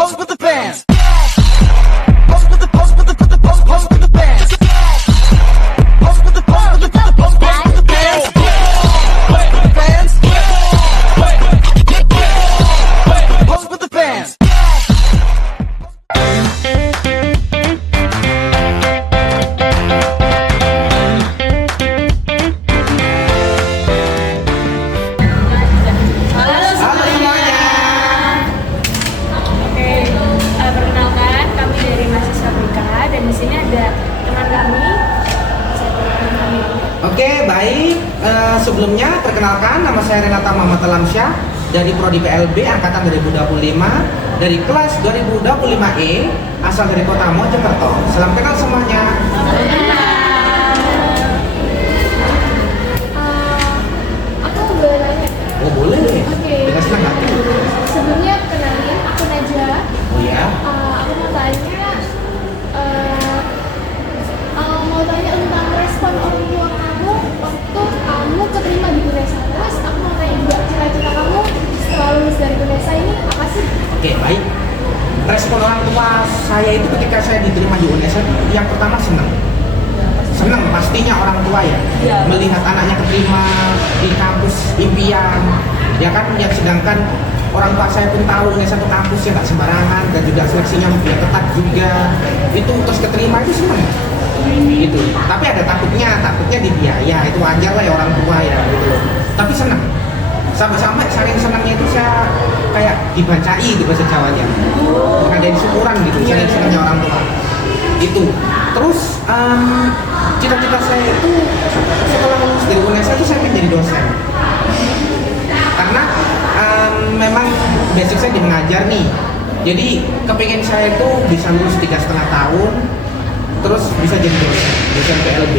Pose with the bands. Pose with the pose with the pose with the bands. Pose with the pose with the pose with the bands. Pose with the bands. Pose with the bands. Perkenalkan, kami dari mahasiswa BK dan di sini ada teman kami. Oke, baik. Sebelumnya perkenalkan, nama saya Renata Muhammad Alamsyah dari Prodi PLB angkatan 2025 dari kelas 2025E asal dari Kota Mojokerto. Salam kenal semuanya. Aku boleh nanya? Oh boleh. Oke. Dengan senang hati. Sebelumnya kenalin, aku Najwa. Oh ya. Aku mau tanya, tentang respon orang tua kamu waktu kamu keterima di UNESA. Terus aku mau tanya juga cita-cita kamu setelah lulus dari UNESA ini apa sih? Oke, baik. Respon orang tua saya itu ketika saya diterima di UNESA itu yang pertama senang. Senang pastinya orang tua ya, melihat anaknya keterima di kampus impian, ya kan, yang sedangkan orang tua saya pun tahu UNESA itu kampus yang tak sembarangan dan juga seleksinya ya ketat juga. Itu terus keterima itu senang. Gitu. Tapi ada takutnya di biaya, itu wajar lah ya orang tua ya gitu. Tapi senang. Sampai saking senangnya itu saya kayak dibacai di bahasa Jawanya. Ada syukuran gitu, saking senangnya orang tua. Itu. Terus cita-cita saya itu setelah lulus dari UNESA itu saya menjadi dosen. Karena memang basic saya di mengajar nih. Jadi kepingin saya itu bisa lulus 3,5 tahun terus bisa jadi dosen PLB.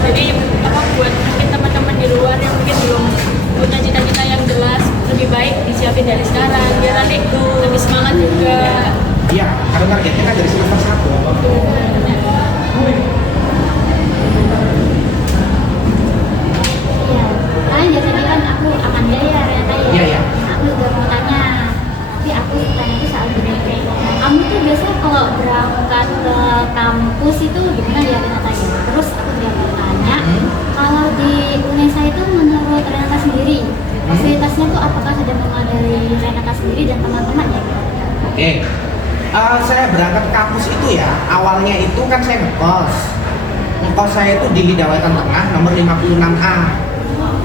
Jadi buat mungkin teman-teman di luar yang mungkin belum punya cita-cita yang jelas, lebih baik disiapin dari sekarang biar nanti lebih semangat juga. Iya, karena targetnya kan dari semester 1. Iya, jadi kan aku Amanda ya, Renata ya. Iya, iya. Aku juga mau tanya, tapi aku tanya itu soal gini. Kamu tuh biasanya kalau berangkat ke kampus itu gimana ya Renata ya? Terus aku juga mau tanya, kalau di UNESA itu menurut Renata sendiri, fasilitasnya tuh apakah sudah memadai Renata sendiri dan teman-teman ya? Oke. Saya berangkat ke kampus itu ya, awalnya itu kan saya ngekos. Ngekos saya itu di Lidah Wetan Tengah nomor 56A.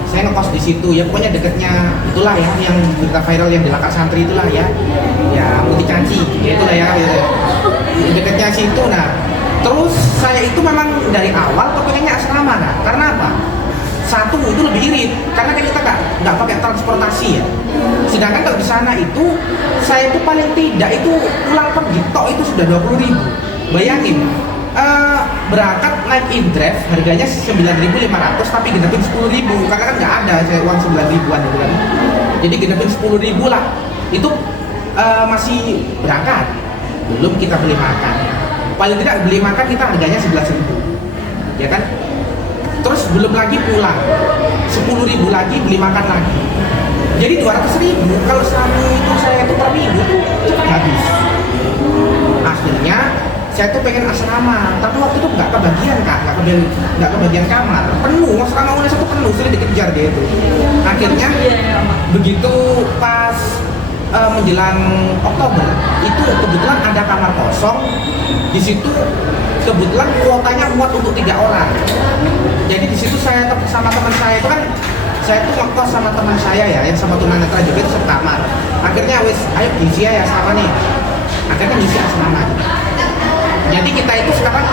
Saya ngekos di situ ya, pokoknya deketnya itulah ya yang berita viral yang dilakar santri itulah ya Muti Caci ya itulah ya gitu. Deketnya situ. Nah terus saya itu memang dari awal kepengennya asrama kan, karena apa? Satu itu lebih irit karena kan kita nggak pakai transportasi ya, sedangkan kalau di sana itu saya itu paling tidak itu pulang pergi tok itu sudah 20.000. Bayangin berangkat naik indraft harganya 9.500 tapi genepin 10.000 karena kan nggak ada saya uang 9.000-an gitu kan. Jadi genepin 10.000 lah itu masih berangkat, belum kita beli makan. Paling tidak beli makan kita harganya 11.000 ya kan. Terus belum lagi pulang 10.000 lagi beli makan lagi. Jadi 200.000 kalau selama itu saya itu per minggu tuh cepat habis. Akhirnya saya tuh pengen asrama, tapi waktu itu nggak kebagian kak, nggak kebagian kamar, penuh, asrama UNESA itu penuh, sudah dikejar dia itu. Akhirnya begitu pas menjelang Oktober itu kebetulan ada kamar kosong di situ, kebetulan kuotanya muat untuk 3 orang. Jadi di situ saya sama teman saya itu kan, saya tuh ngekos sama teman saya ya yang sama tunanetra juga itu sekamar. Akhirnya wis ayo diisi ya sama nih, akhirnya ngisi asrama. Jadi kita itu sekarang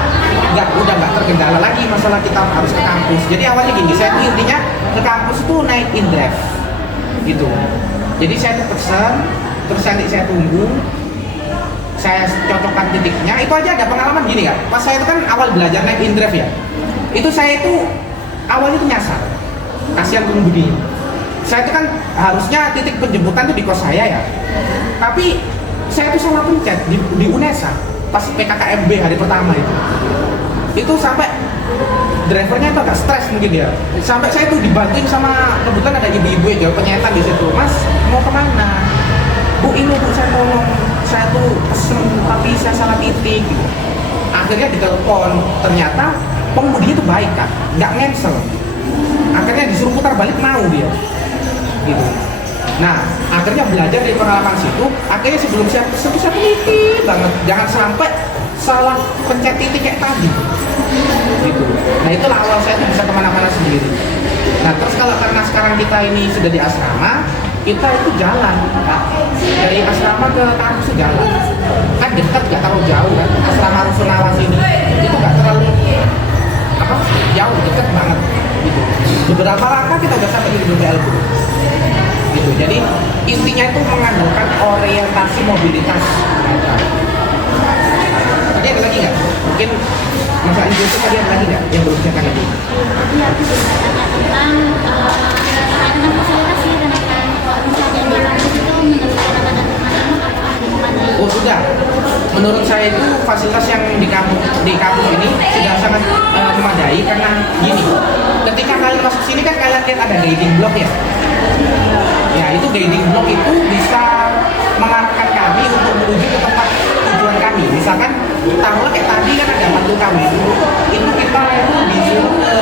udah nggak terkendala lagi masalah kita harus ke kampus. Jadi awalnya gini, saya tuh intinya ke kampus tuh naik indraft gitu. Jadi saya tuh pesan, terus nanti saya tunggu, saya cocokkan titiknya. Itu aja ada pengalaman gini kan. Pas saya itu kan awal belajar naik indraft ya, itu saya itu awalnya tuh nyasar, kasihan pengemudinya. Saya itu kan harusnya titik penjemputan tuh di kos saya ya, tapi saya tuh salah pencet di UNESA. Pas PKKMB hari pertama itu sampai drivernya itu agak stres mungkin ya, sampai saya tuh dibantuin sama kebetulan ada ibu-ibu yang jual penyetan di situ. Mas mau kemana? Bu ini bu saya tolong, saya tuh pesen tapi saya salah titik gitu. Akhirnya ditelepon, ternyata pengemudinya itu baik kan, nggak ngensel. Akhirnya disuruh putar balik mau dia gitu. Nah akhirnya belajar dari pengalaman situ, akhirnya sebelum saya pesen tuh saya teliti banget, jangan sampai salah pencet titik kayak tadi gitu. Nah itulah awal saya tuh bisa kemana-mana sendiri. Nah terus kalau karena sekarang kita ini sudah di asrama, kita itu jalan Pak. Dari asrama ke kampus itu jalan kan dekat, gak terlalu jauh kan. Asrama Rusunawa sini itu gak terlalu apa jauh, dekat banget gitu. Beberapa langkah kita udah sampai di gedung PLB gitu. Jadi intinya itu mengandalkan orientasi mobilitas. Tadi ada lagi nggak? Mungkin Mas Ali itu tadi ada lagi nggak yang belum saya tanya? Tadi aku juga tanya tentang fasilitas sih, tentang kalau misalnya di kampus itu menurut anak-anak apakah memadai? Oh sudah. Menurut saya itu fasilitas yang di kampus ini sudah sangat memadai karena gini. Ketika kalian masuk sini kan kalian lihat ada guiding block ya. Ya itu guiding block itu bisa mengarahkan kami untuk menuju ke tempat tujuan kami. Misalkan taruhlah kayak tadi kan ada mantu kami itu kita itu disuruh ke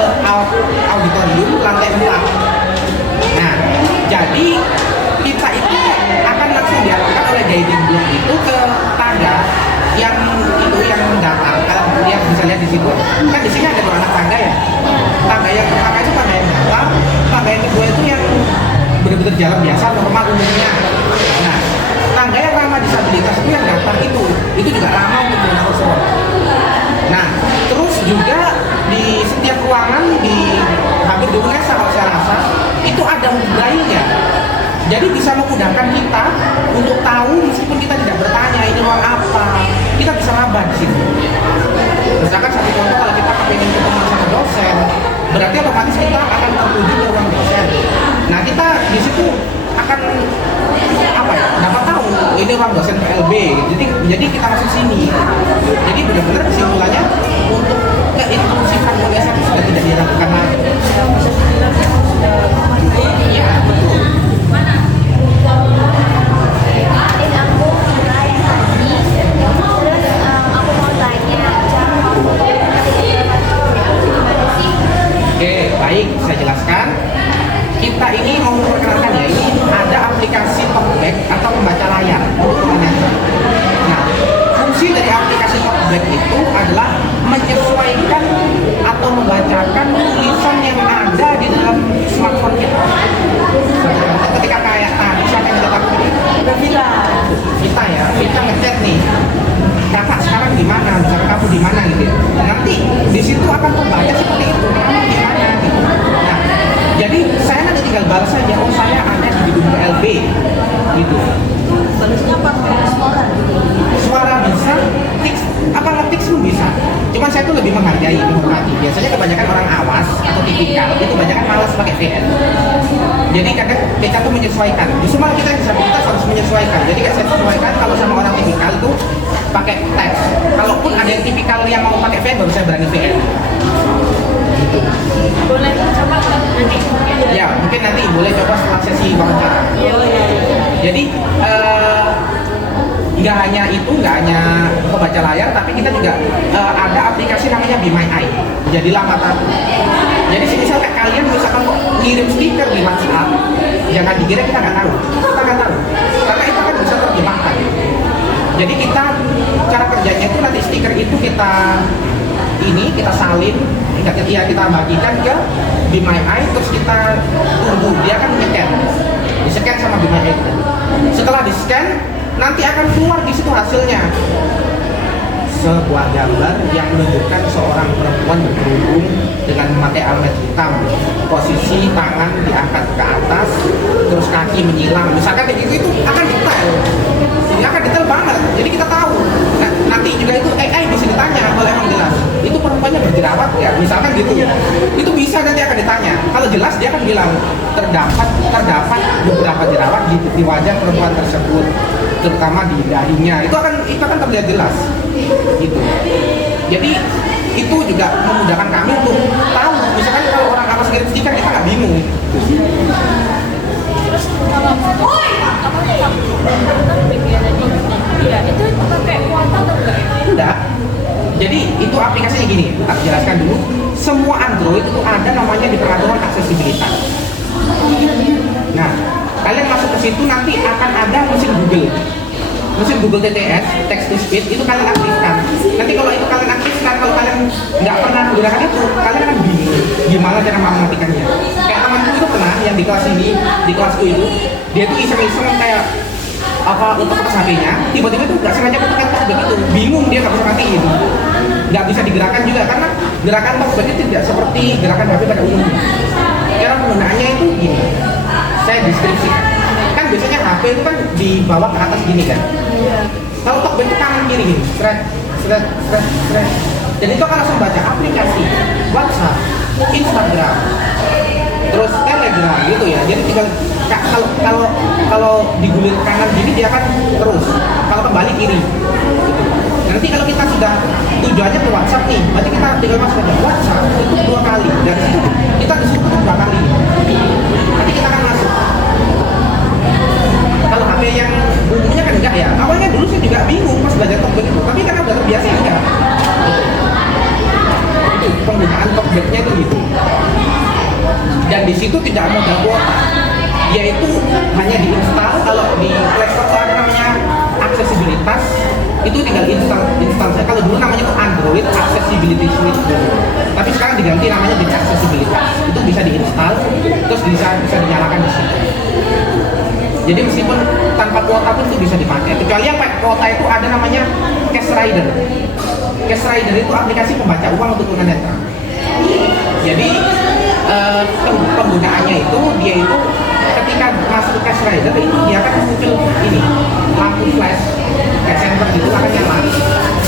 auditorium lantai 4. Nah jadi kita itu akan langsung diarahkan oleh guiding block itu ke tangga yang datang. Kalian lihat bisa lihat di situ kan di sini ada 2 anak tangga ya. Tangga yang pertama itu tangga yang datang, tangga yang kedua itu yang benar-benar jalan biasa normal umumnya. Nah tangga yang ramah disabilitas itu yang datang itu juga ramah untuk pengguna kursi roda. Nah terus juga di setiap ruangan di hampir di UNESA kalau saya rasa itu ada braille-nya. Jadi bisa memudahkan kita untuk tahu meskipun kita tidak bertanya ini ruang apa, kita bisa raba di situ. Misalkan satu contoh kalau kita pengen ketemu sama dosen, berarti otomatis kita akan tertuju ke ruang dosen. Nah kita di situ akan apa ya, dapat tahu ini ruang dosen PLB. Jadi kita masuk sini. Jadi benar-benar kesimpulannya untuk keinklusifan UNESA itu sudah tidak diragukan lagi. Iya betul. Oke, baik, saya jelaskan. Kita ini mau memperkenalkan ya, ini ada aplikasi talkback atau pembaca layar untuk tunanetra. Nah, fungsi dari aplikasi talkback itu adalah menyesuaikan atau membacakan tulisan yang ada di dalam smartphone kita. Ketika kayak tadi, siapa yang kita tahu? Vita ya, Vita ngechat nih. Kakak sekarang di mana? Misalkan kamu di mana gitu. Nanti di situ akan terbaca seperti itu. Kamu di mana gitu. Nah, jadi saya nanti tinggal balas saja. Oh saya ada di gedung PLB gitu. Balasnya apa? Suara bisa, teks apa ngetik pun bisa. Cuman saya tuh lebih menghargai, menghormati. Biasanya kebanyakan orang awas atau tipikal itu kebanyakan malas pakai VN. Jadi kadang kita tuh menyesuaikan. Justru malah kita yang disabilitas harus menyesuaikan. Jadi kayak saya sesuaikan kalau sama orang tipikal itu pakai teks. Kalaupun ada yang tipikal yang mau pakai VN baru saya berani VN. Boleh coba nanti. Ya mungkin nanti boleh coba setelah sesi wawancara. Jadi nggak hanya itu, nggak hanya pembaca layar, tapi kita juga ada aplikasi namanya Be My Eye. Jadilah mataku. Jadi misal kayak kalian misalkan kok ngirim stiker di WhatsApp, jangan dikira kita nggak tahu. Kita nggak tahu, karena itu kan bisa terjemahkan. Jadi kita cara kerjanya itu nanti stiker itu kita salin, kita bagikan ke Be My Eye, terus kita tunggu dia akan di-scan sama Be My Eye. Setelah di-scan, nanti akan keluar di situ hasilnya. Sebuah gambar yang menunjukkan seorang perempuan berkerudung dengan memakai almet hitam, posisi tangan diangkat ke atas, terus kaki menyilang. Misalkan kayak gitu, itu akan detail. Ini akan detail banget. Jadi kita tahu. Nah, nanti juga itu AI bisa ditanya kalau emang jelas. Itu perempuannya berjerawat ya, misalkan gitu. Itu bisa nanti akan ditanya. Kalau jelas dia akan bilang terdapat beberapa jerawat di wajah perempuan tersebut, terutama di dahinya. Itu akan terlihat jelas. Gitu. Jadi itu juga memudahkan kami untuk tahu. Misalkan kalau orang awas kirim stiker kita nggak bingung. Terus kalau apa kan bagian dari iya itu pakai kuota atau enggak ya? Enggak. Jadi itu aplikasinya gini, tak jelaskan dulu. Semua Android itu ada namanya di peraturan aksesibilitas. Nah, kalian masuk ke situ nanti akan ada mesin Google. Mesin Google TTS, text to speech, itu kalian aktifkan. Nanti kalau itu kalian aktifkan, kalau kalian nggak pernah menggunakan itu, kalian akan bingung gimana cara mematikannya. Kayak temanku itu pernah yang di kelas ini, di kelasku itu, dia tuh iseng-iseng kayak apa untuk ke HP-nya, tiba-tiba tuh nggak sengaja ketekan talkback itu, bingung dia nggak bisa matiin, nggak bisa digerakkan juga karena gerakan talkback itu tidak seperti gerakan HP pada umumnya. Cara penggunaannya itu gini, saya deskripsikan. Kan biasanya HP itu kan di bawah ke atas gini kan. Kalau talkback itu kanan kiri gini, seret, seret, seret, seret. Dan itu akan langsung baca aplikasi WhatsApp, Instagram, terus Telegram gitu ya. Jadi tinggal kalau digulir kanan gini dia akan terus, kalau kembali kiri. Gitu. Nanti kalau kita sudah tujuannya ke WhatsApp nih, berarti kita tinggal masuk aja WhatsApp itu 2 kali. Dari situ kita disuruh 2 kali. Nanti kita akan masuk. Kalau HP yang umumnya kan enggak ya. Awalnya dulu saya juga bingung pas belajar talkback itu, tapi karena udah terbiasa enggak. Itu penggunaan talkbacknya itu gitu. Dan di situ tidak modal kuota, yaitu hanya diinstal. Kalau di Play Store ada namanya aksesibilitas, itu tinggal install saja. Kalau dulu namanya itu Android Accessibility Suite dulu, tapi sekarang diganti namanya jadi aksesibilitas. Itu bisa diinstal, terus bisa dinyalakan di situ. Jadi meskipun tanpa kuota pun itu bisa dipakai. Kecuali yang pakai kuota itu ada namanya Cash Rider. Cash Rider itu aplikasi pembaca uang untuk tunanetra. Jadi penggunaannya itu dia itu ketika masuk ke Cash Rider itu dia akan muncul ini lampu flash kayak senter gitu akan nyala.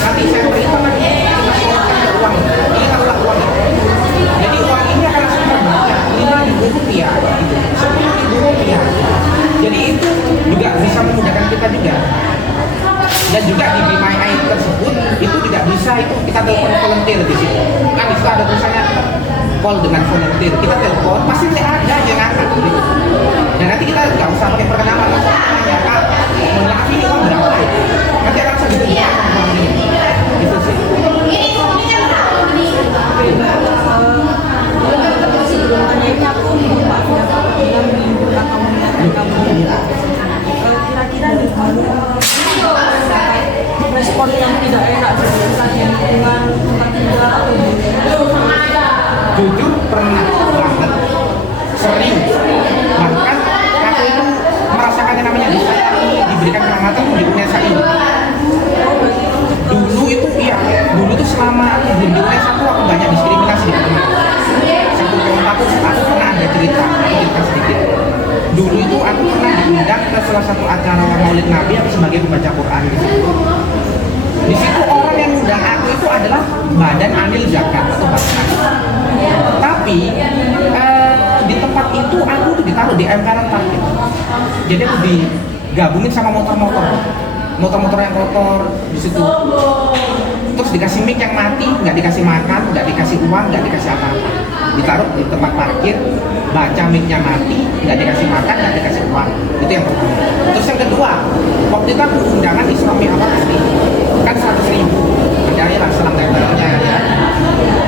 Nanti senter itu akan kita keluarkan ke uang. Ini taruhlah uang. Jadi uang ini akan langsung terbaca Rp5.000 gitu, Rp10.000. Jadi itu juga bisa memudahkan kita juga. Dan juga di Be My Eye tersebut itu tidak bisa itu kita telepon volunteer di situ. Kan di situ ada tulisannya call dengan volunteer. Kita telepon pasti ada yang angkat gitu. Dan nanti kita nggak usah pakai perkenalan, langsung tanya Kak, mohon maaf ini uang berapa itu? Nanti akan langsung ditanya uang ini. Gitu sih. Sebelumnya aku lupa yang menimbulkan kamu kira-kira di respon yang tidak enak dari lingkungan tempat tinggal atau Jujur pernah banget, sering, bahkan aku itu merasakan yang namanya diberikan kehormatan di UNESA ini. Dulu itu iya, dulu itu selama aku belum di UNESA aku banyak diskriminasi di rumah. Satu tahun aku pernah ada cerita sedikit. Dulu itu aku pernah diundang ke salah satu acara Maulid Nabi aku sebagai pembaca Quran di situ. Di situ orang yang undang aku itu adalah Badan Amil Zakat atau Basnas. Tapi di tempat itu aku tuh ditaruh di emperan parkir. Jadi aku digabungin sama motor-motor yang kotor di situ. Terus dikasih mic yang mati, nggak dikasih makan, nggak dikasih uang, nggak dikasih apa-apa. Ditaruh di tempat parkir, baca mic-nya mati, nggak dikasih makan, nggak dikasih uang. Itu yang pertama. Terus yang kedua, waktu itu aku undangan Islami apa tadi? Kan 100.000. Ada ya lah selang tempelnya ya.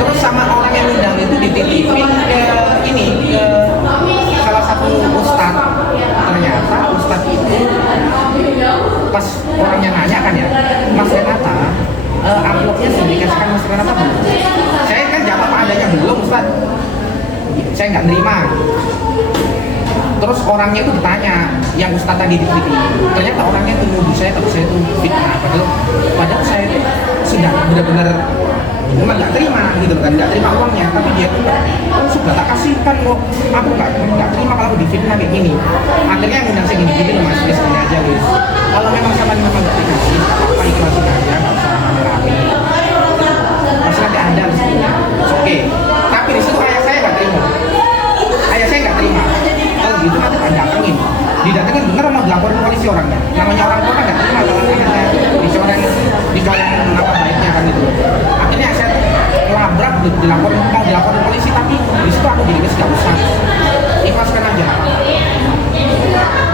Terus sama orang yang undang itu dititipin ke salah satu ustadz. Ternyata ustadz itu pas orangnya nanya kan ya, Mas Renata, amplopnya sudah dikasihkan Mas Renata belum? Saya kan jawab apa adanya, belum Ustadz. Saya nggak nerima. Terus orangnya itu ditanya, yang Ustadz tadi di TV, ternyata orangnya itu nuduh saya kalau saya itu fitnah. Padahal saya itu sudah benar-benar memang nggak terima gitu kan, nggak terima uangnya, tapi dia tuh sudah tak kasihkan kok, aku nggak terima kalau aku difitnah kayak gini. Akhirnya yang undang saya gini loh Mas, segini aja guys. Kalau memang sama memang nggak dikasih, apa ikhlasin aja, nggak usah rame-rame. Pasti nanti ada rezekinya. Oke. Tapi di situ ayah saya nggak terima. Ayah saya nggak terima. Kalau gitu nanti tak datengin. Didatengin bener mau dilaporin polisi orangnya. Namanya orang tua kan nggak terima kalau anaknya dicoreng nama baiknya kan itu. Akhirnya saya ngelabrak dilaporin mau dilaporin polisi, tapi di situ aku jadi nggak usah, ikhlaskan aja nggak apa-apa.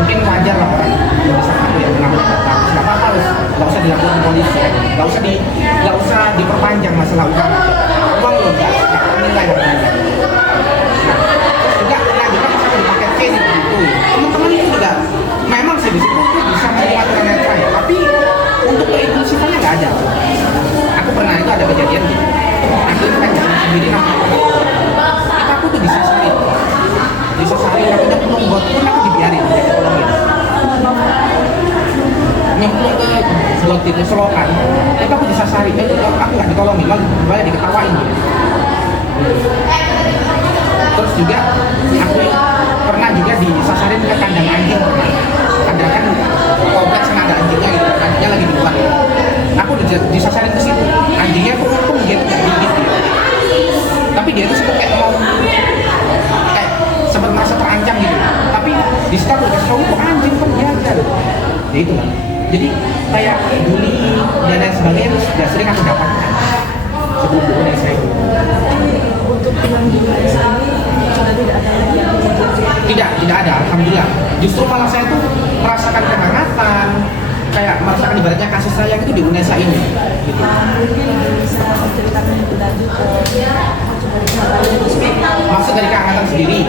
Mungkin wajar lah orang bisa aku yang mengambil kata nggak apa-apa, nggak usah dilaporin polisi, nggak usah diperpanjang masalah uang lo nggak nilai terus juga lanjutkan misalnya dipakai case gitu. Teman-teman itu juga memang sih di situ tuh bisa menerima tunanetra ya, tapi untuk keinklusifannya nggak ada. Aku pernah itu ada kejadian gitu. Aku itu kan sendiri namanya. Aku tuh disasarin, aku nyemplung buat pun aku dibiarin, ditolongin. Nyemplung ke buat itu selokan, itu aku disasarin, aku nggak ditolongin, malah diketawain gitu. Terus juga aku pernah juga disasarin ke kandang anjing pernah. Ada kan kompleks yang ada anjingnya gitu, anjingnya lagi di luar. Aku disasarin ke situ, anjingnya tuh untung dia tuh nggak gigit gitu. Tapi dia tuh sempat kayak mau sempat merasa terancam gitu. Tapi di situ aku dikasih tahu itu anjing kan biasa. Ya itu lah. Jadi kayak bully dan lain sebagainya itu sudah sering aku dapatkan sebelum buku saya itu. Untuk yang di Malaysia ini sudah tidak ada lagi. Tidak ada, alhamdulillah. Justru malah saya tuh merasakan kehangatan, kayak merasakan ibaratnya kasih sayang itu di Unesa ini. Gitu. Mungkin bisa menceritakan lebih lanjut Maksud dari kehangatan sendiri.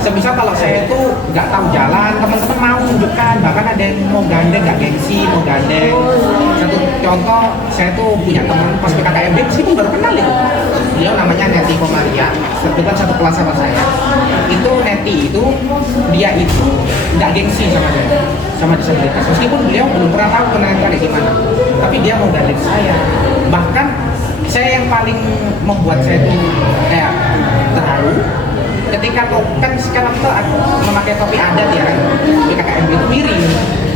Semisal kalau saya itu nggak tahu jalan, teman-teman mau tunjukkan, bahkan ada yang mau gandeng, nggak gengsi, mau gandeng. Satu contoh, saya tuh punya teman pas PKKMB, meskipun baru kenal itu. Dia namanya Neti Komaria, kebetulan satu kelas sama saya. Itu Neti itu, dia itu nggak gengsi sama disabilitas. Meskipun beliau belum pernah tahu tunanetra kayak gimana, tapi dia mau gandeng saya. Bahkan saya yang paling membuat saya tuh kayak terharu ketika kan sekarang tuh memakai topi adat ya kan, PKKMB itu miring.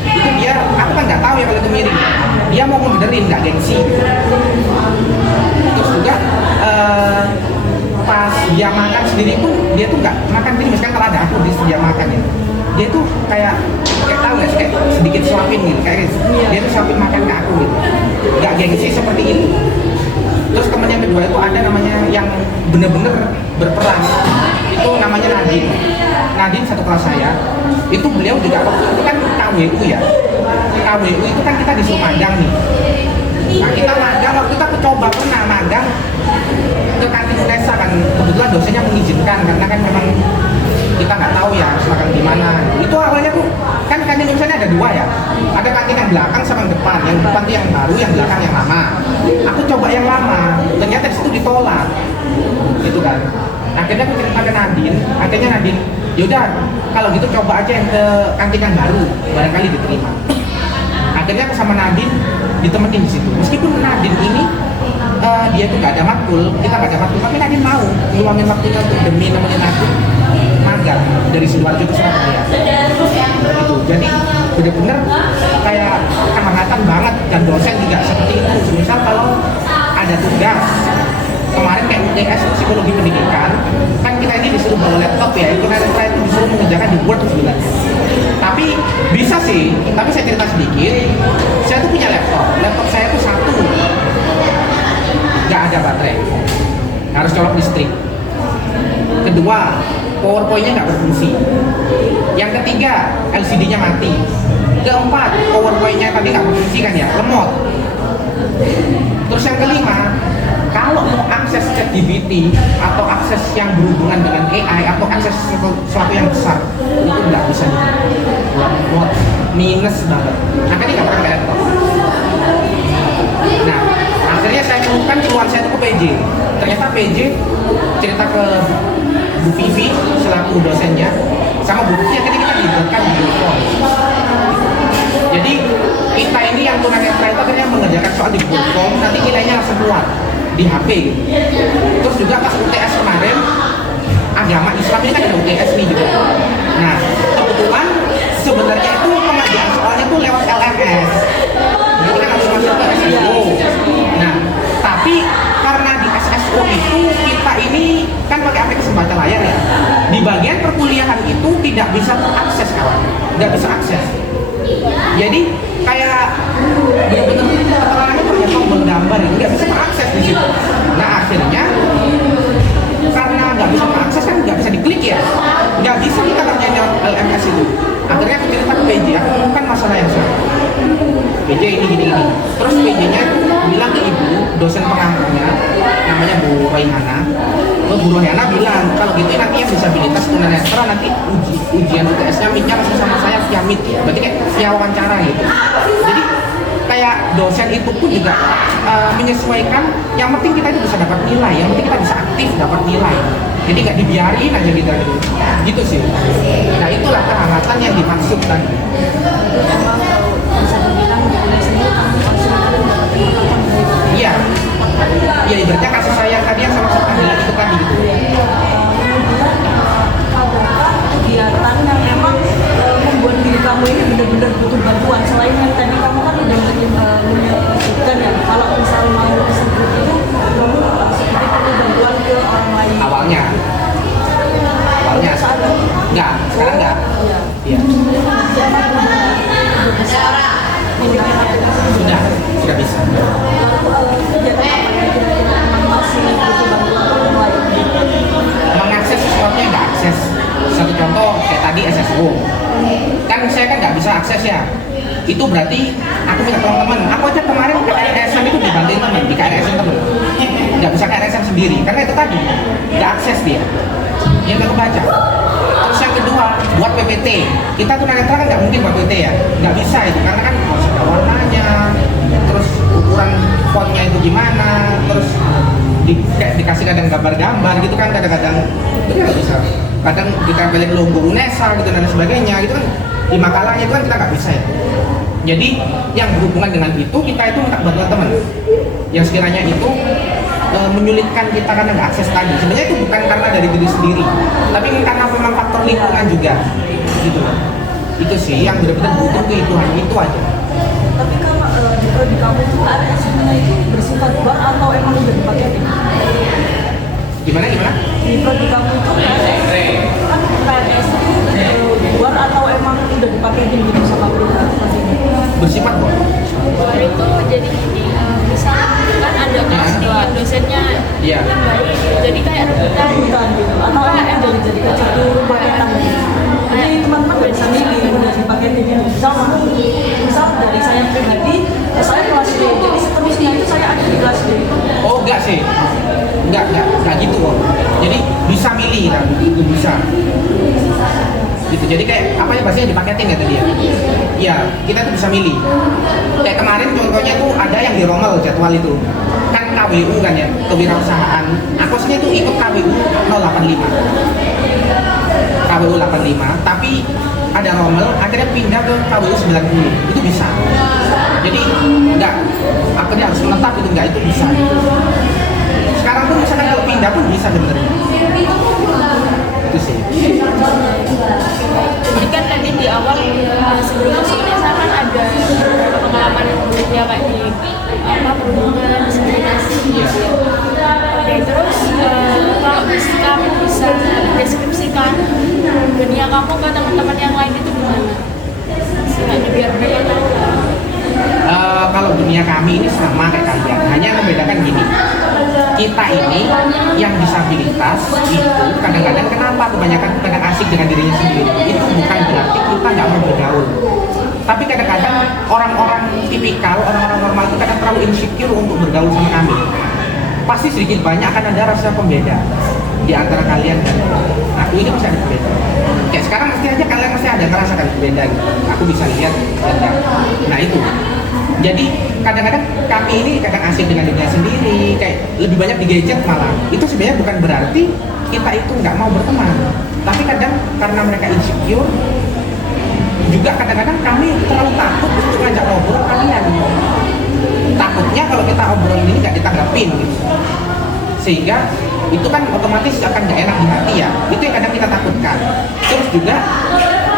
Itu dia, aku kan nggak tahu ya kalau itu miring. Dia mau ngebenerin, nggak gengsi. Terus juga pas dia makan sendiri pun dia tuh nggak makan sendiri. Misalkan kalau ada aku dia makan ya, dia tuh kayak tahu nggak sih, kayak sedikit suapin gitu, kayak dia tuh suapin makan ke aku gitu, nggak gengsi seperti itu. Terus teman yang kedua itu ada namanya yang bener-bener berperan, itu namanya Nadine satu kelas saya. Itu beliau juga waktu itu kan KWU ya, KWU itu kan kita disuruh magang nih. Nah kita magang, waktu itu aku coba pernah magang ke kantin Unesa kan, kebetulan dosennya mengizinkan karena kan memang kita nggak tahu ya harus makan di mana. Itu awalnya tuh kan kantin Unesa ada dua ya, ada kantin yang belakang sama yang depan. Yang depan tuh yang baru, yang belakang yang lama. Aku coba yang lama, ternyata di situ ditolak, gitu kan. Akhirnya aku cerita ke Nadine, akhirnya Nadine, yaudah kalau gitu coba aja yang ke kantin yang baru, barangkali diterima. Akhirnya aku sama Nadine ditemenin di situ. Meskipun Nadine ini dia tuh nggak ada matkul, kita nggak ada matkul, tapi Nadine mau ngeluangin waktunya untuk demi nemenin aku magang dari Sidoarjo ke Surabaya. Gitu. Jadi bener-bener kayak kehangatan banget, dan dosen juga seperti itu. Misal kalau ada tugas kemarin kayak UTS psikologi pendidikan, kan kita ini disuruh bawa laptop ya, itu kita itu disuruh mengerjakan di Word sebenarnya. Tapi bisa sih, tapi saya cerita sedikit. Saya tuh punya laptop saya tuh satu nggak ada baterai, harus colok listrik. Kedua, PowerPoint-nya nggak berfungsi. Yang ketiga, LCD-nya mati. Keempat, PowerPoint-nya tadi nggak berfungsi kan ya, lemot. Terus yang kelima, kalau mau akses ChatGPT atau akses yang berhubungan dengan AI atau akses sesuatu yang besar, itu nggak bisa lemot, minus banget. Makanya nggak pernah laptop. Nah, akhirnya saya temukan keluhan saya itu ke PJ. Ternyata PJ cerita ke Bu Vivi selaku dosennya, sama Bu Vivi akhirnya kita dilibatkan di Google. Jadi kita ini yang tunanetra itu akhirnya mengerjakan soal di Google, nanti nilainya langsung keluar di HP gitu. Terus juga pas UTS kemarin, agama Islam ini kan ada UTS nih gitu. Nah, kebetulan sebenarnya itu pengerjaan soalnya tuh lewat LMS. Jadi kan harus masuk ke SSO. Nah, tapi karena di SSO itu kita ini kan pakai aplikasi baca layar ya. Di bagian perkuliahan itu tidak bisa terakses kawan, nggak bisa akses. Jadi kayak benar-benar keterangannya pakai tombol gambar, nggak bisa terakses di situ. Nah akhirnya karena nggak bisa mengakses kan nggak bisa diklik ya, nggak bisa kita kerjain LMS itu. Akhirnya aku cerita ke PJ, aku bukan masalah yang sama. PJ ini. Terus PJ-nya bilang ke ibu dosen pengampunya, namanya Bu Royhana. Bu Royhana bilang kalau gitu nanti yang disabilitas tunanetra nanti ujian UTS-nya mitnya langsung sama saya via meet, berarti kayak via wawancara gitu. Jadi kayak dosen itu pun juga menyesuaikan, yang penting kita itu bisa dapat nilai, yang penting kita bisa aktif dapat nilai, jadi nggak dibiarin aja gitu sih. Nah itulah kehangatan yang dimaksud tadi. Emang bisa dibilang dari sini kamu konsumen dapat Iya, iya ibaratnya kasus saya tadi yang sama pengadilan itu tadi gitu. adakah kegiatan yang emang membuat diri kamu ini benar-benar butuh bantuan selain yang tadi kamu kan udah menyebutkan ya kalau misal mau disebut itu kamu seperti perlu bantuan ke orang lain Awalnya saat ini enggak, sekarang enggak. Iya, sudah bisa. kegiatan apa yang kira-kira emang masih butuh bantuan orang lain? Mengakses sesuatunya nggak akses. Satu contoh kayak tadi SSO, kan saya kan nggak bisa akses ya. Itu berarti aku minta tolong teman. Aku aja kemarin ke KRS-an itu dibantuin teman, di KRS-an teman. Nggak bisa KRS-an sendiri, karena itu tadi nggak akses dia. Yang nggak kebaca. Terus yang kedua, buat PPT. Kita tunanetra kan nggak mungkin buat PPT ya, nggak bisa itu karena kan harus ada warnanya, terus ukuran fontnya itu gimana, terus kayak dikasih kadang gambar-gambar gitu kan, kadang-kadang itu nggak bisa. Kadang ditempelin logo UNESA gitu dan sebagainya gitu kan, di makalahnya itu kan kita nggak bisa ya. Jadi yang berhubungan dengan itu kita itu minta bantuan teman yang sekiranya itu menyulitkan kita karena nggak akses tadi. Sebenarnya itu bukan karena dari diri sendiri, tapi karena memang faktor lingkungan juga gitu. Itu sih yang benar-benar butuh kebutuhan itu aja. Tapi kalau di kamu itu KRS-nya itu bersifat bar atau emang udah dipaketin? Gimana? Di kamu itu kan KRS itu bar atau emang udah dipaketin gitu sama perusahaan ini? Bersifat kok. Bar itu jadi gini, misalnya kan ada kelas nih yang dosennya Iya. yang baik, jadi kayak rebutan Bukan gitu, atau emang udah jadi kecil dulu paketan gitu. Jadi teman-teman biasa milih udah dipaketin gitu. Misal dari saya pribadi, saya kelas D, jadi seterusnya itu saya ada di kelas D. Oh enggak sih, enggak gitu kok. Jadi bisa milih kan, itu bisa. Gitu. Jadi kayak apa ya bahasanya dipaketin ya tadi ya. Iya, kita tuh bisa milih. Kayak kemarin contohnya tuh ada yang di Rommel jadwal itu. Kan KWU kan ya, kewirausahaan. Aku aslinya tuh ikut KWU 085. KWU 85, tapi ada Rommel akhirnya pindah ke KWU 90. Itu bisa. Jadi enggak akhirnya harus menetap itu enggak, itu bisa. Sekarang pun misalkan kalau pindah pun bisa sebenarnya. Itu sih. Jadi kan tadi di awal sebelum masuk UNESA kan ada beberapa pengalaman ya kayak di perhubungan, diskriminasi gitu ya. Oke, terus kalau kamu bisa deskripsikan dunia kamu ke teman-teman yang lain itu gimana? Istilahnya biar mereka tahu lah. Kalau dunia kami ini sama kayak kalian, hanya yang membedakan gini. Kita ini yang disabilitas itu kadang-kadang kenapa kebanyakan kadang asik dengan dirinya sendiri, itu bukan berarti kita nggak mau bergaul, tapi kadang-kadang orang-orang tipikal, orang-orang normal itu kadang terlalu insecure untuk bergaul sama kami. Pasti sedikit banyak akan ada rasa pembeda di antara kalian dan aku. Ini masih ada pembeda kayak sekarang, mesti aja kalian masih ada ngerasakan pembeda gitu. Aku bisa lihat dan nah itu. Jadi kadang-kadang kami ini kadang asik dengan dunia sendiri, kayak lebih banyak di gadget malah. Itu sebenarnya bukan berarti kita itu nggak mau berteman, tapi kadang karena mereka insecure, juga kadang-kadang kami terlalu takut untuk ngajak ngobrol kalian. Takutnya kalau kita obrol ini nggak ditanggapin gitu. Sehingga itu kan otomatis akan nggak enak di hati ya. Itu yang kadang kita takutkan. Terus juga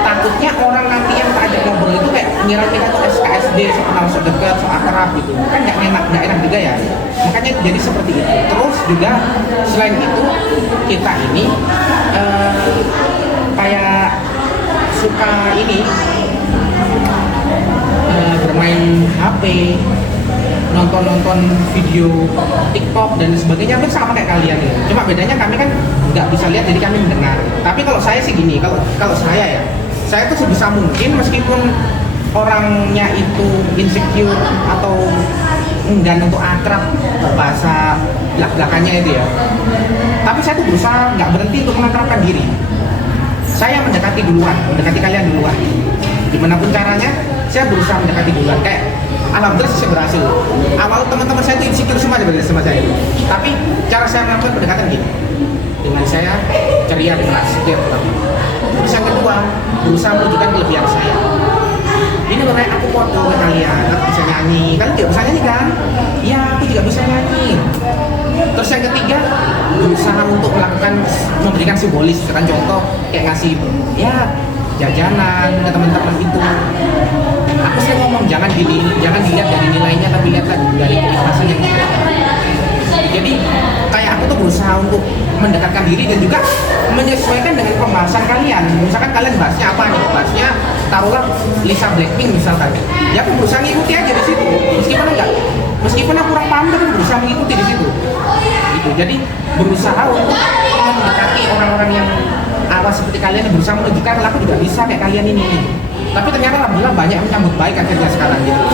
takutnya orang nanti yang tak ajak ngobrol itu kayak ngira kita tuh SKSD, so kenal, so dekat, so akrab gitu. Kan nggak enak juga ya. Makanya jadi seperti itu. Terus juga selain itu kita ini kayak suka ini bermain HP, nonton video TikTok dan sebagainya hampir sama kayak kalian ya. Cuma bedanya kami kan nggak bisa lihat, jadi kami mendengar. Tapi kalau saya sih gini, kalau saya ya, saya tuh sebisa mungkin meskipun orangnya itu insecure atau enggan untuk akrab bahasa belak-belakannya itu ya, tapi saya tuh berusaha nggak berhenti untuk mengakrabkan diri. Saya mendekati kalian duluan, dimanapun caranya saya berusaha mendekati duluan. Kayak alhamdulillah saya berhasil. Awal teman-teman saya itu insecure semua sama saya, tapi cara saya melakukan pendekatan gini, dengan saya ceria, dengan asik. Terus yang kedua, berusaha menunjukkan kelebihan saya. Ini makanya aku foto ke kalian, aku bisa nyanyi. Kalian juga bisa nyanyi kan? Ya, aku juga bisa nyanyi. Terus yang ketiga, berusaha untuk memberikan simbolis. Misalkan contoh, kayak ngasih ya jajanan ke teman-teman itu. Aku sering ngomong jangan dilihat dari nilainya, tapi lihat dari keikhlasan yang kita. Jadi kayak aku tuh berusaha untuk mendekatkan diri dan juga menyesuaikan dengan pembahasan kalian. Misalkan kalian bahasnya apa nih? Bahasnya taruhlah Lisa Blackpink misalkan. Ya aku berusaha ngikuti aja di situ. Meskipun aku kurang paham, tapi berusaha mengikuti di situ. Gitu. Jadi berusaha untuk mendekati orang-orang yang awas seperti kalian, yang berusaha menunjukkan kalau aku juga bisa kayak kalian ini. Gitu. Tapi ternyata alhamdulillah banyak yang menyambut baik akhirnya sekarang gitu.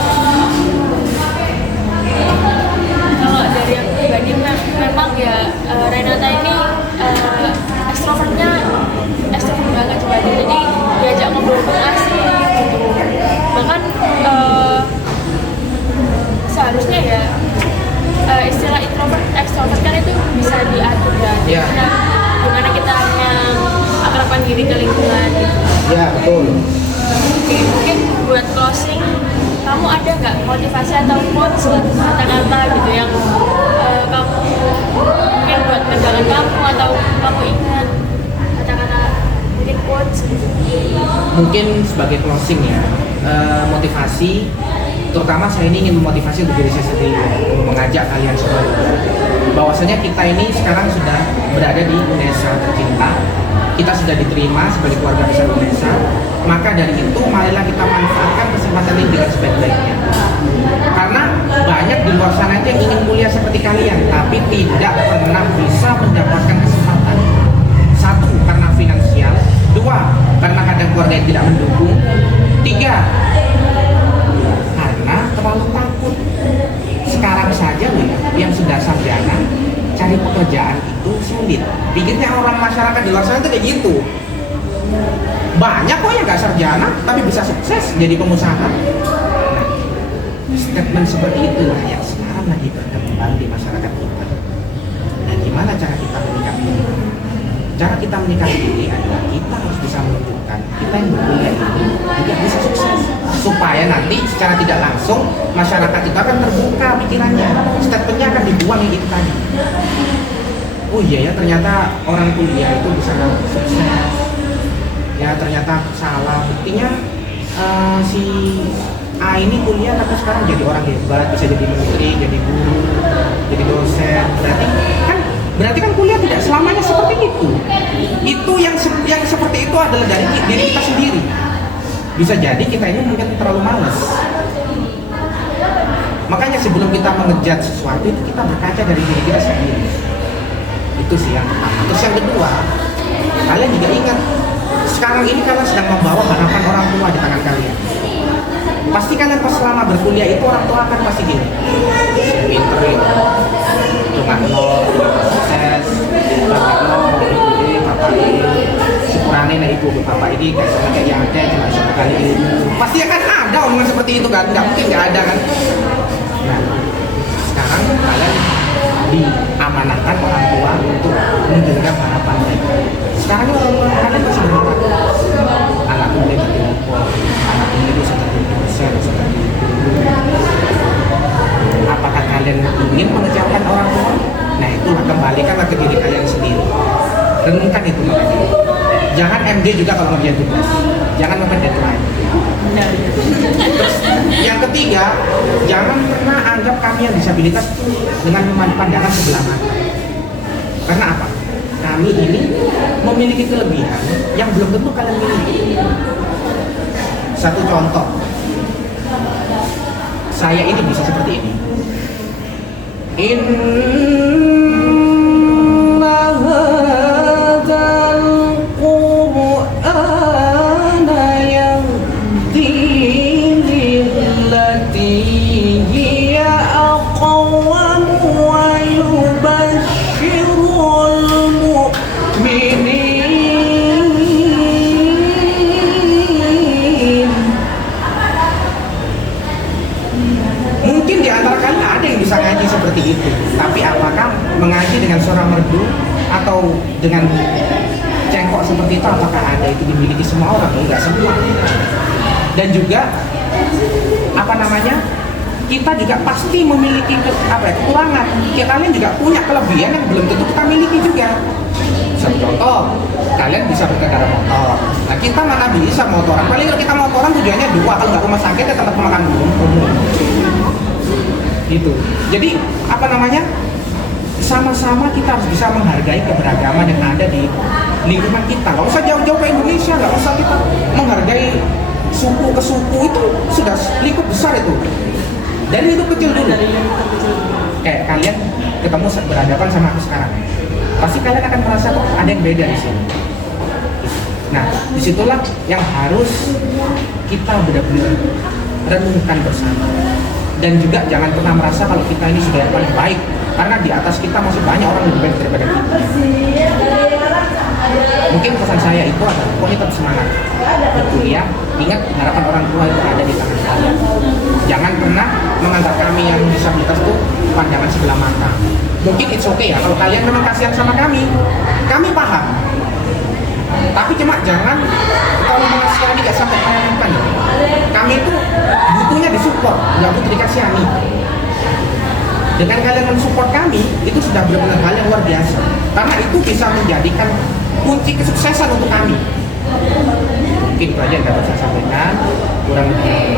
Kalau dari aku pribadi memang ya Renata ini ekstrovertnya ekstrovert banget coba, jadi diajak ngobrol pun asik gitu. Bahkan seharusnya ya istilah introvert ekstrovert kan itu bisa diatur ya. Gimana kita mengakrabkan diri ke lingkungan gitu. Ya betul. Oke, mungkin buat closing, kamu ada nggak motivasi atau quotes kata-kata gitu yang kamu mungkin buat pegangan kamu atau kamu ingat kata-kata mungkin quotes gitu? Mungkin sebagai closing ya, motivasi, terutama saya ini ingin memotivasi untuk diri saya sendiri, mengajak kalian semua bahwasanya kita ini sekarang sudah berada di UNESA tercinta. Kita sudah diterima sebagai keluarga besar UNESA, maka dari itu marilah kita manfaatkan kesempatan ini dengan sebaik-baiknya. Karena banyak di luar sana itu yang ingin kuliah seperti kalian, tapi tidak pernah bisa mendapatkan kesempatan. Satu, karena finansial. Dua, karena kadang keluarga yang tidak mendukung. Tiga, karena terlalu takut. Sekarang saja yang sudah sarjana cari pekerjaan itu sulit. Pikirnya orang masyarakat di luar sana itu kayak gitu. Banyak kok yang nggak sarjana tapi bisa sukses jadi pengusaha. Nah, statement seperti itulah yang sekarang lagi berkembang di masyarakat kita. Dan gimana cara kita menyikapinya? Cara kita menyikapi adalah kita harus bisa menunjukkan kita yang berkuliah ini juga bisa sukses, supaya nanti secara tidak langsung masyarakat itu akan terbuka pikirannya, statementnya akan dibuang itu tadi. Oh iya ya, ternyata orang kuliah itu bisa sukses. Ya ternyata salah, buktinya si A ini kuliah tapi sekarang jadi orang hebat, bisa jadi menteri, jadi guru, jadi dosen. Berarti kan kuliah tidak selamanya seperti itu. Itu yang seperti itu adalah dari diri kita sendiri. Bisa jadi kita ini mungkin terlalu malas. Makanya sebelum kita mengejar sesuatu itu kita berkaca dari diri kita sendiri. Itu sih yang pertama. Terus yang kedua, kalian juga ingat, sekarang ini kalian sedang membawa harapan orang tua di tangan kalian. Pasti kalian pas selama berkuliah itu orang tua akan pasti gini, pinter itu, cuma nol, sukses, bapak ini, syukurannya lah ibu bapak ini kayak yang ada cuma satu kali ini. Pasti akan ada omongan seperti itu kan, nggak mungkin nggak ada kan. Nah, sekarang kalian diamanahkan orang tua untuk menjaga harapan mereka. Sekarang orang tua kalian masih berharap anakku mulai jadi opor, anakku mulai bisa jadi dosen, seperti itu. Apakah kalian ingin mengejarkan orang tua? Nah itulah, kembalikanlah ke diri kalian sendiri. Renungkan itu makanya. Jangan MD juga kalau ngerjain tugas. Jangan mepet deadline. Terus yang ketiga, jangan pernah anggap kami yang disabilitas dengan pandangan sebelah mata. Karena apa? Kami ini memiliki kelebihan yang belum tentu kalian miliki. Satu contoh, saya ini bisa seperti ini. Mungkin di antara kalian ada yang bisa ngaji seperti itu, tapi apakah mengaji dengan suara merdu atau dengan cengkok seperti itu, apakah ada itu dimiliki semua orang? Enggak semua. Dan juga apa namanya, kita juga pasti memiliki kekurangan. Kalian juga punya kelebihan yang belum tentu kita miliki juga. Contoh, kalian bisa berkendara motor. Nah, kita mana bisa motoran? Paling kalau kita motoran tujuannya dua, kalau nggak rumah sakit ya tempat makan umum. Gitu. Jadi apa namanya? Sama-sama kita harus bisa menghargai keberagaman yang ada di lingkungan kita. Nggak usah jauh-jauh ke Indonesia, nggak usah kita menghargai suku ke suku, itu sudah lingkup besar itu. Dari hidup kecil dulu. Kayak kalian ketemu berhadapan sama aku sekarang, pasti kalian akan merasa kok ada yang beda di sini. Nah, disitulah yang harus kita benar-benar renungkan bersama. Dan juga jangan pernah merasa kalau kita ini sudah yang paling baik, karena di atas kita masih banyak orang lebih baik daripada kita. Mungkin pesan saya itu adalah pokoknya tetap semangat berkuliah. Ingat, harapan orang tua itu ada di tangan kalian. Jangan pernah menganggap kami yang disabilitas itu pandangan sebelah mata. Mungkin it's okay ya kalau kalian memang kasihan sama kami paham. Tapi cuma jangan kalau mengasihani gak sampai menyenangkan. Kami itu butuhnya disupport, nggak butuh dikasihani. Dengan kalian mensupport kami, itu sudah benar-benar hal yang luar biasa. Karena itu bisa menjadikan kunci kesuksesan untuk kami. Mungkin itu aja yang dapat saya sampaikan. Kurang lebih